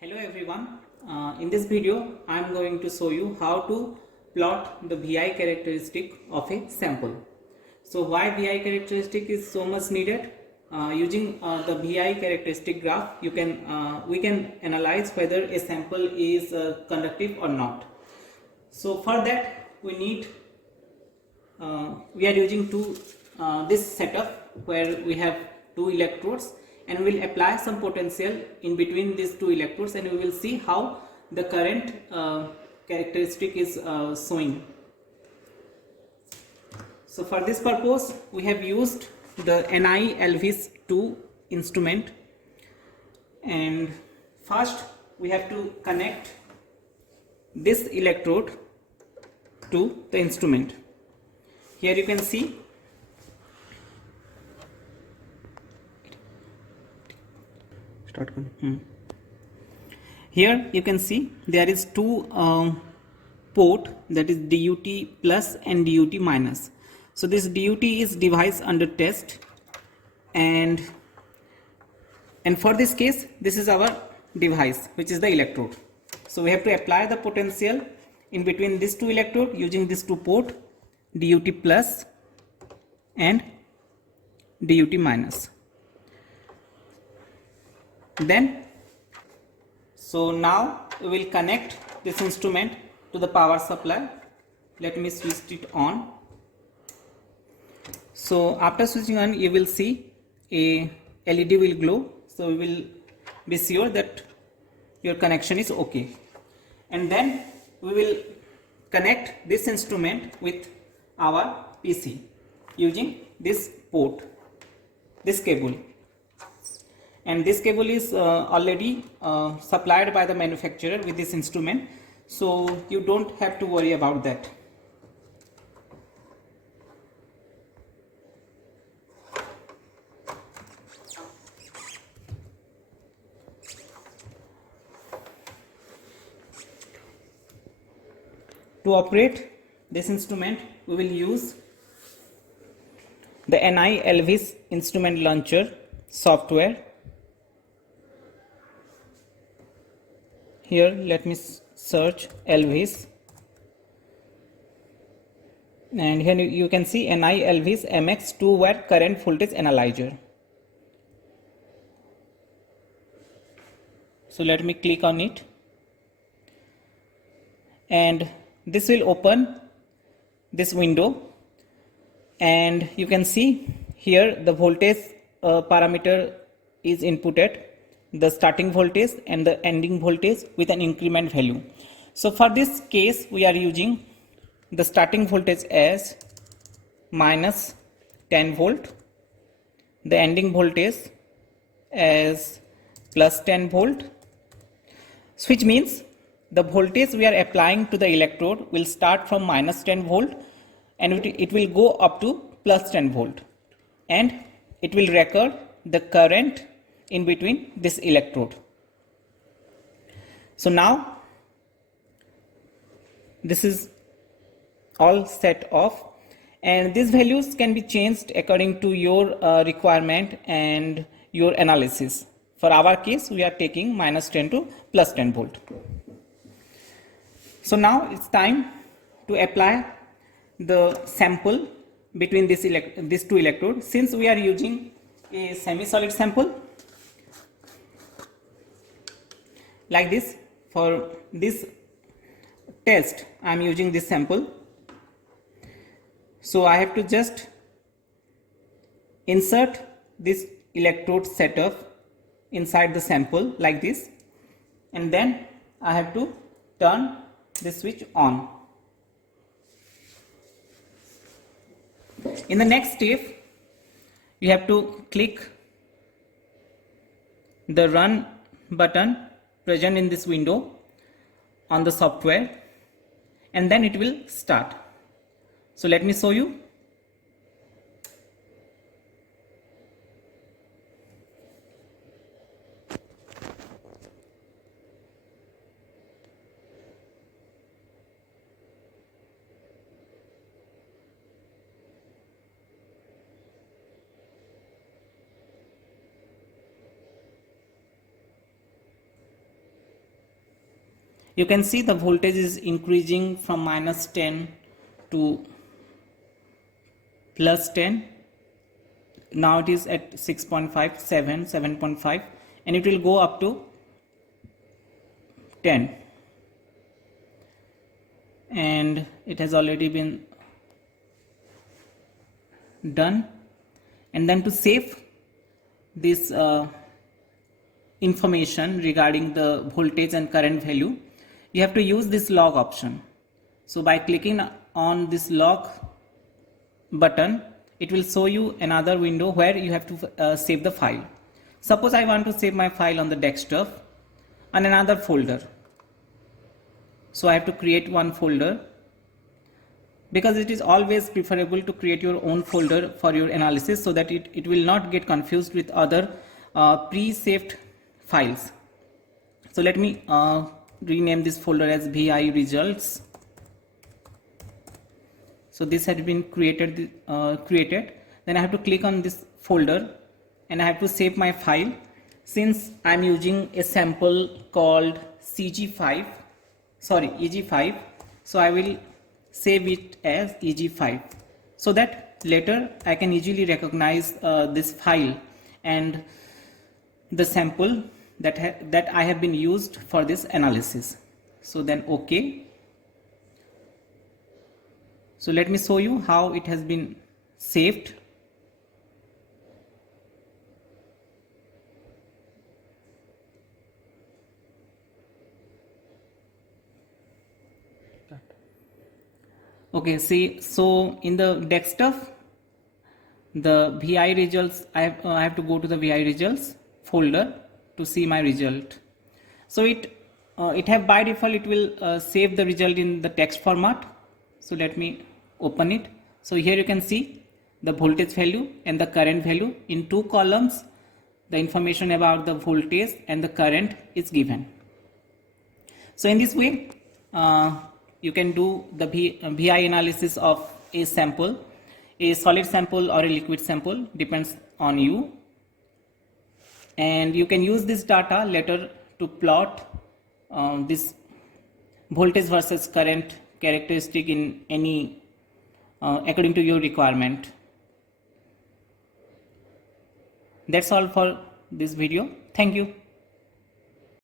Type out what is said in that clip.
Hello everyone. In this video I am going to show you how to plot the VI characteristic of a sample. So why VI characteristic is so much needed? Using the VI characteristic graph we can analyze whether a sample is conductive or not. So for that we are using this setup where we have two electrodes, and we will apply some potential in between these two electrodes, and we will see how the current characteristic is showing. So for this purpose we have used the NI Elvis 2 instrument, and first we have to connect this electrode to the instrument. Here you can see Here you can see there is two port, that is DUT plus and DUT minus. So this DUT is device under test, and for this case this is our device, which is the electrode. So we have to apply the potential in between these two electrodes using these two port, DUT plus and DUT minus. So now we will connect this instrument to the power supply. Let me switch it on. So after switching on, you will see a LED will glow. So we will be sure that your connection is okay. And then we will connect this instrument with our PC using this port, this cable. And this cable is already supplied by the manufacturer with this instrument, so you don't have to worry about that. To operate this instrument, we will use the NI Elvis instrument launcher software. Here let me search Elvis, and here you can see NI Elvis MX 2-watt current voltage analyzer. So let me click on it, and this will open this window, and you can see here the voltage parameter is inputted, the starting voltage and the ending voltage with an increment value. So for this case we are using the starting voltage as minus 10 volt, the ending voltage as plus 10 volt, which means the voltage we are applying to the electrode will start from minus 10 volt and it will go up to plus 10 volt, and it will record the current in between this electrode. So now this is all set off, and these values can be changed according to your requirement and your analysis. For our case we are taking minus 10 to plus 10 volt. So now it's time to apply the sample between these two electrodes. Since we are using a semi-solid sample like this, for this test I am using this sample. So I have to just insert this electrode setup inside the sample like this, and then I have to turn the switch on. In the next step you have to click the run button present in this window on the software, and then it will start. So let me show you. You can see the voltage is increasing from minus 10 to plus 10. Now it is at 6.5, 7.5, and it will go up to 10. And it has already been done. And then to save this information regarding the voltage and current value, you have to use this log option. So by clicking on this log button, it will show you another window where you have to save the file. Suppose I want to save my file on the desktop on another folder. So I have to create one folder, because it is always preferable to create your own folder for your analysis so that it will not get confused with other pre-saved files. So let me rename this folder as VI results. So this had been created. Then I have to click on this folder and I have to save my file. Since I'm using a sample called EG5, so I will save it as EG5 so that later I can easily recognize this file and the sample that I have been used for this analysis. So then OK. So let me show you how it has been saved. Okay, see, so in the desktop, the VI results, I have to go to the VI results folder to see my result. So it have by default, it will save the result in the text format. So let me open it. So here you can see the voltage value and the current value in 2 columns. The information about the voltage and the current is given. So in this way, you can do the VI analysis of a sample, a solid sample or a liquid sample, depends on you. And you can use this data later to plot this voltage versus current characteristic in any according to your requirement. That's all for this video. Thank you.